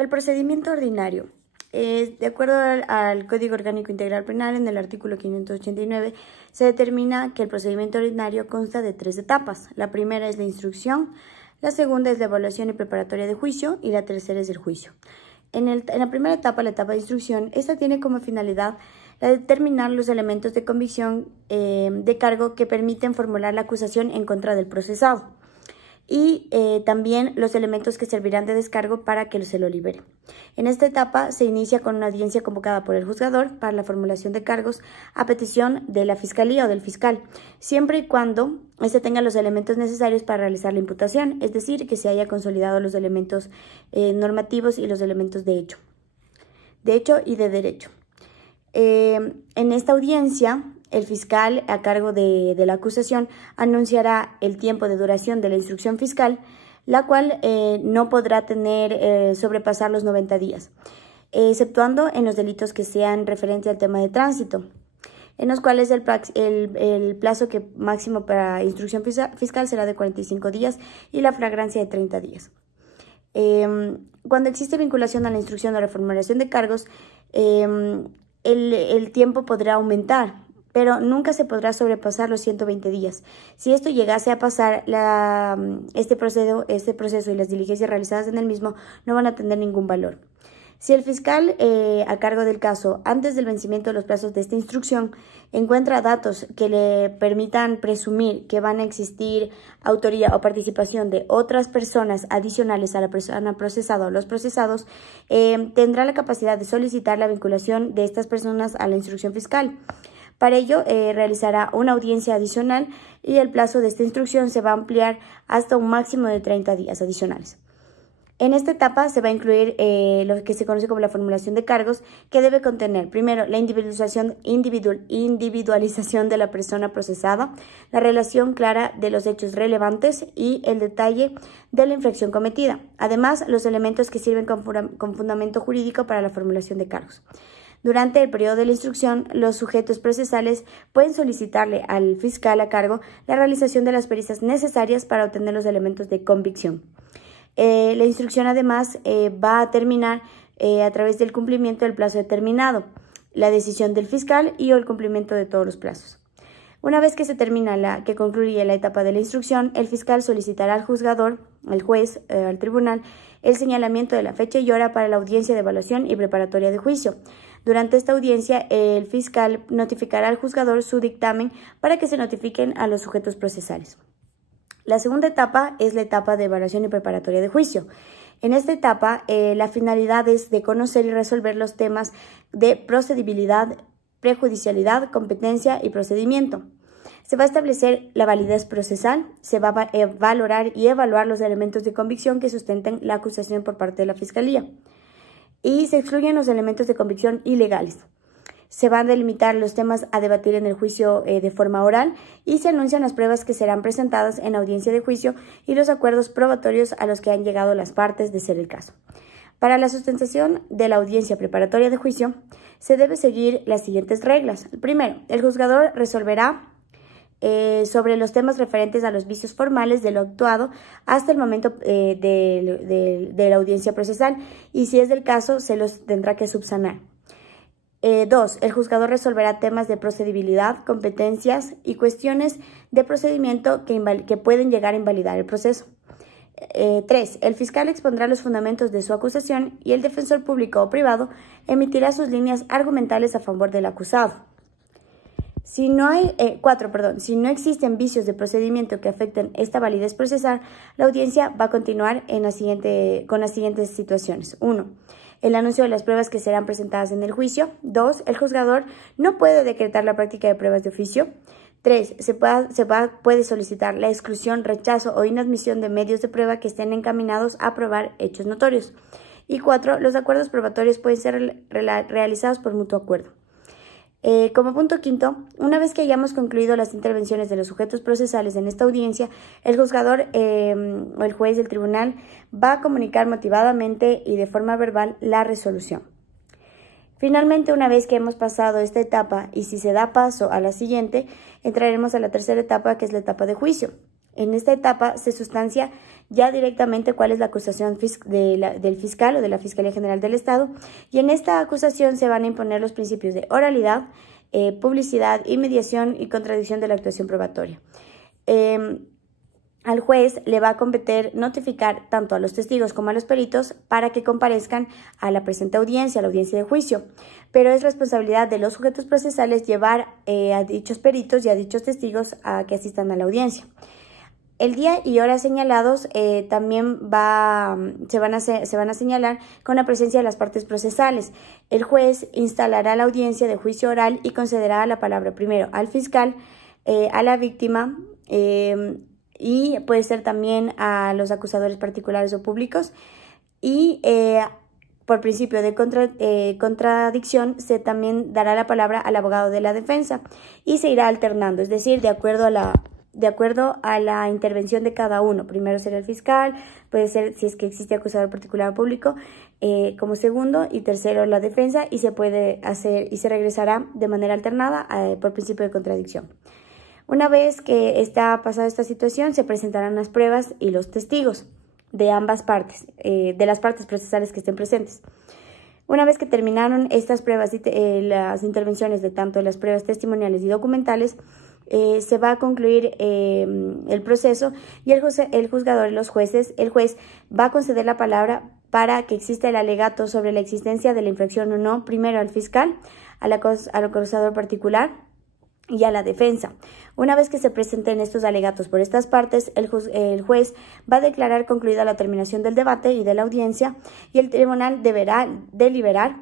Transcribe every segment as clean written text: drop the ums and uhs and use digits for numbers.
El procedimiento ordinario. De acuerdo al Código Orgánico Integral Penal, en el artículo 589, se determina que el procedimiento ordinario consta de 3 etapas. La primera es la instrucción, la segunda es la evaluación y preparatoria de juicio y la tercera es el juicio. En la primera etapa, la etapa de instrucción, esta tiene como finalidad la de determinar los elementos de convicción de cargo que permiten formular la acusación en contra del procesado y también los elementos que servirán de descargo para que se lo libere. En esta etapa se inicia con una audiencia convocada por el juzgador para la formulación de cargos a petición de la fiscalía o del fiscal, siempre y cuando éste tenga los elementos necesarios para realizar la imputación, es decir, que se haya consolidado los elementos normativos y los elementos de hecho y de derecho. En esta audiencia, el fiscal a cargo de la acusación anunciará el tiempo de duración de la instrucción fiscal, la cual no podrá sobrepasar los 90 días, exceptuando en los delitos que sean referentes al tema de tránsito, en los cuales el plazo máximo para instrucción fiscal será de 45 días y la flagrancia de 30 días. Cuando existe vinculación a la instrucción o reformulación de cargos, el tiempo podrá aumentar, pero nunca se podrá sobrepasar los 120 días. Si esto llegase a pasar, este proceso y las diligencias realizadas en el mismo no van a tener ningún valor. Si el fiscal a cargo del caso, antes del vencimiento de los plazos de esta instrucción, encuentra datos que le permitan presumir que van a existir autoría o participación de otras personas adicionales a la persona procesada o los procesados, tendrá la capacidad de solicitar la vinculación de estas personas a la instrucción fiscal. Para ello, realizará una audiencia adicional y el plazo de esta instrucción se va a ampliar hasta un máximo de 30 días adicionales. En esta etapa se va a incluir lo que se conoce como la formulación de cargos, que debe contener, primero, la individualización de la persona procesada, la relación clara de los hechos relevantes y el detalle de la infracción cometida. Además, los elementos que sirven con fundamento jurídico para la formulación de cargos. Durante el periodo de la instrucción, los sujetos procesales pueden solicitarle al fiscal a cargo la realización de las pericias necesarias para obtener los elementos de convicción. La instrucción además va a terminar a través del cumplimiento del plazo determinado, la decisión del fiscal y o el cumplimiento de todos los plazos. Una vez que se termina que concluye la etapa de la instrucción, el fiscal solicitará al juzgador, al juez, al tribunal, el señalamiento de la fecha y hora para la audiencia de evaluación y preparatoria de juicio. Durante esta audiencia, el fiscal notificará al juzgador su dictamen para que se notifiquen a los sujetos procesales. La segunda etapa es la etapa de evaluación y preparatoria de juicio. En esta etapa, la finalidad es de conocer y resolver los temas de procedibilidad, prejudicialidad, competencia y procedimiento. Se va a establecer la validez procesal, se va a valorar y evaluar los elementos de convicción que sustenten la acusación por parte de la Fiscalía. Y se excluyen los elementos de convicción ilegales. Se van a delimitar los temas a debatir en el juicio de forma oral y se anuncian las pruebas que serán presentadas en la audiencia de juicio y los acuerdos probatorios a los que han llegado las partes de ser el caso. Para la sustentación de la audiencia preparatoria de juicio, se debe seguir las siguientes reglas. Primero, el juzgador resolverá sobre los temas referentes a los vicios formales de lo actuado hasta el momento de la audiencia procesal y, si es del caso, se los tendrá que subsanar. 2. El juzgador resolverá temas de procedibilidad, competencias y cuestiones de procedimiento que pueden llegar a invalidar el proceso. 3. El fiscal expondrá los fundamentos de su acusación y el defensor público o privado emitirá sus líneas argumentales a favor del acusado. 4. Si no existen vicios de procedimiento que afecten esta validez procesal, la audiencia va a continuar con las siguientes situaciones. 1. El anuncio de las pruebas que serán presentadas en el juicio. 2. El juzgador no puede decretar la práctica de pruebas de oficio. 3. Puede solicitar la exclusión, rechazo o inadmisión de medios de prueba que estén encaminados a probar hechos notorios. Y 4. Los acuerdos probatorios pueden ser realizados por mutuo acuerdo. Como punto quinto, una vez que hayamos concluido las intervenciones de los sujetos procesales en esta audiencia, el juzgador o el juez del tribunal va a comunicar motivadamente y de forma verbal la resolución. Finalmente, una vez que hemos pasado esta etapa y si se da paso a la siguiente, entraremos a la tercera etapa, que es la etapa de juicio. En esta etapa se sustancia ya directamente cuál es la acusación del fiscal o de la Fiscalía General del Estado, y en esta acusación se van a imponer los principios de oralidad, publicidad, inmediación y contradicción de la actuación probatoria. Al juez le va a competir notificar tanto a los testigos como a los peritos para que comparezcan a la presente audiencia, a la audiencia de juicio, pero es responsabilidad de los sujetos procesales llevar a dichos peritos y a dichos testigos a que asistan a la audiencia. El día y hora señalados también se van a señalar con la presencia de las partes procesales. El juez instalará la audiencia de juicio oral y concederá la palabra primero al fiscal, a la víctima, y puede ser también a los acusadores particulares o públicos, y por principio de contradicción se también dará la palabra al abogado de la defensa y se irá alternando, es decir, de acuerdo a la intervención de cada uno. Primero será el fiscal, puede ser, si es que existe acusador particular o público, como segundo, y tercero la defensa, y se puede hacer y se regresará de manera alternada por principio de contradicción. Una vez que está pasada esta situación, se presentarán las pruebas y los testigos de ambas partes, de las partes procesales que estén presentes. Una vez que terminaron estas pruebas y las intervenciones de tanto las pruebas testimoniales y documentales, se va a concluir el proceso, y el juzgador y el juez va a conceder la palabra para que exista el alegato sobre la existencia de la infracción o no, primero al fiscal, al acusador particular y a la defensa. Una vez que se presenten estos alegatos por estas partes, el juez va a declarar concluida la terminación del debate y de la audiencia, y el tribunal deberá deliberar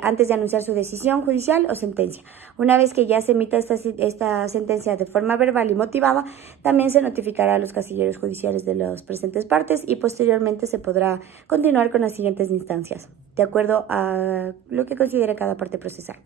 antes de anunciar su decisión judicial o sentencia. Una vez que ya se emita esta sentencia de forma verbal y motivada, también se notificará a los casilleros judiciales de las presentes partes, y posteriormente se podrá continuar con las siguientes instancias, de acuerdo a lo que considere cada parte procesal.